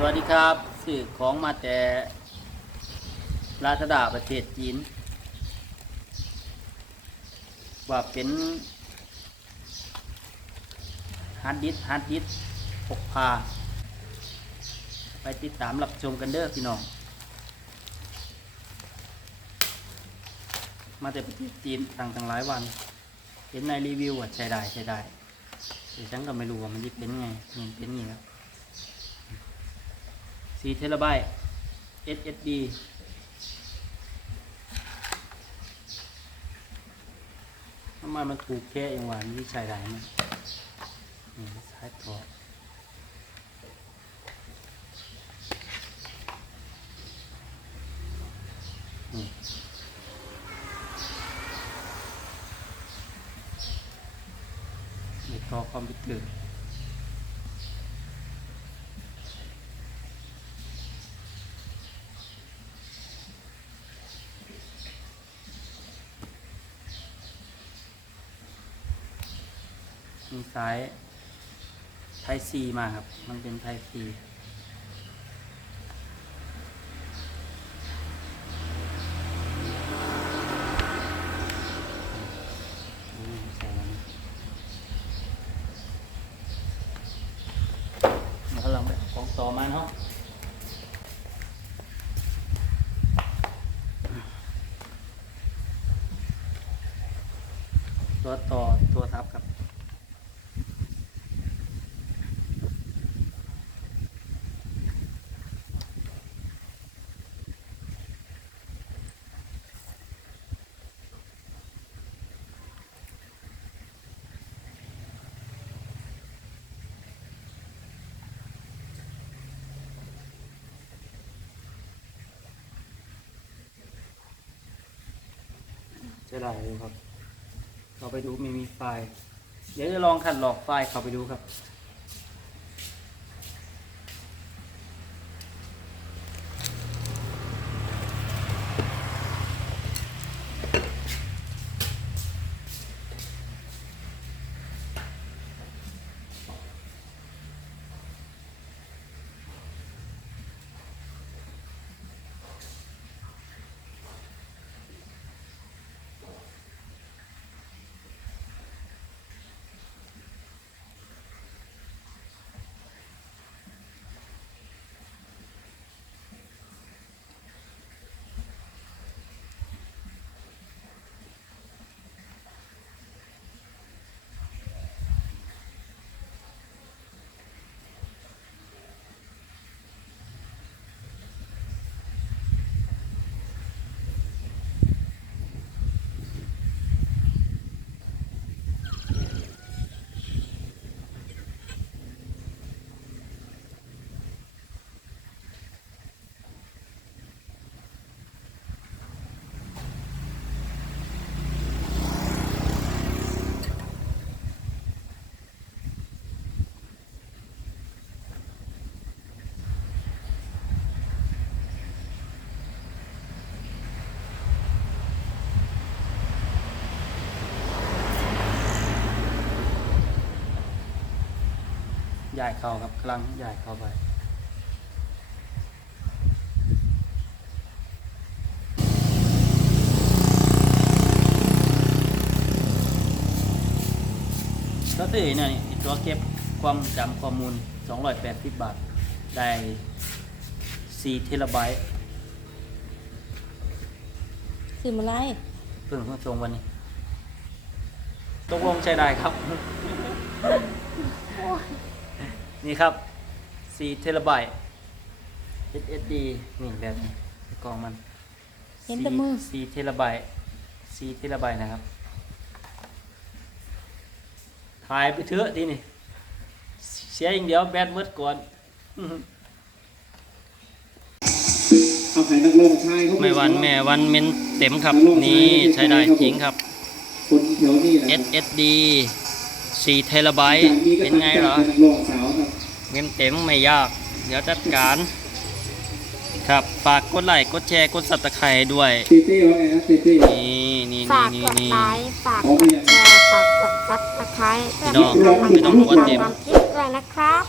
สวัสดีครับสื่อของมาแต่ราชดาประเทศจีน ว่าเป็นฮาร์ดดิสก์ฮาร์ดดิสก์พกพา ไปติดตามรับชมกันเด้อพี่น้อง มาแต่ประเทศจีนตั้งตั้งหลายวัน เห็นในรีวิวอะใช้ได้ใช้ได้แต่ฉันก็ไม่รู้ว่ามันจะเป็นไงนี่เป็นย่างนี้ครับ 4เทราไบต์ SSD ทำไมมันถูกแค่เองวะนี่ใช้ได้ไหมนี่สายต่อดนี่ต่อคอมพิวเตอร์ มีสายไทซีมาครับ มันเป็นไทซีใส่แล้วนะเลยของต่อมาเนาะตัวต่อตัวทับครับ จะได้เลยครับ เราไปดูไม่มีไฟล์ เดี๋ยวจะลองขัดหลอกไฟล์เข้าไปดูครับ ย้ายเข้าครับกำลังย้ายเข้าไปก็ซื้อเนี่ยนี่ตัวเก็บความจำข้อมูล 280 บาท ได้ 4 เทราไบต์สิมาไลเพิ่งเพิ่งส่งวันนี้ตกลงใช้ได้ครับ นี่ครับ4เทราไบต์ SSD นี่แบบนี้กล่องมันเห็นแต่มือ4เทราไบต์4เทราไบต์นะครับ ถ่ายไปเถอะทีนี่เสียอย่างเดียวแบตเวิร์ดก่อนเอาไข่นักลงชายเขาไม่วันแม่วันเมนเต็มครับ นี่ใช้ได้จริงครับ คนแถวนี้แหละครับ SSD 4เทราไบต์จากนี้ก็เป็นต้องไงจัเหรบอไข่นักลงสาวครับ เมมเต็มไม่ยาก เดี๋ยวจัดการ ครับฝากกดไลค์กดแชร์กดสับตะไคร้ด้วยตีตี้ว่าไงนะตีตี้นี่นี่ฝากนี่กดนี่ ไลค์ฝากกดแชร์ฝากกดซับสไครต์เพื่อพี่น้องเป็นกำลังใจไม่ต้องในกดการเต็มทำคลิปด้วยนะครับ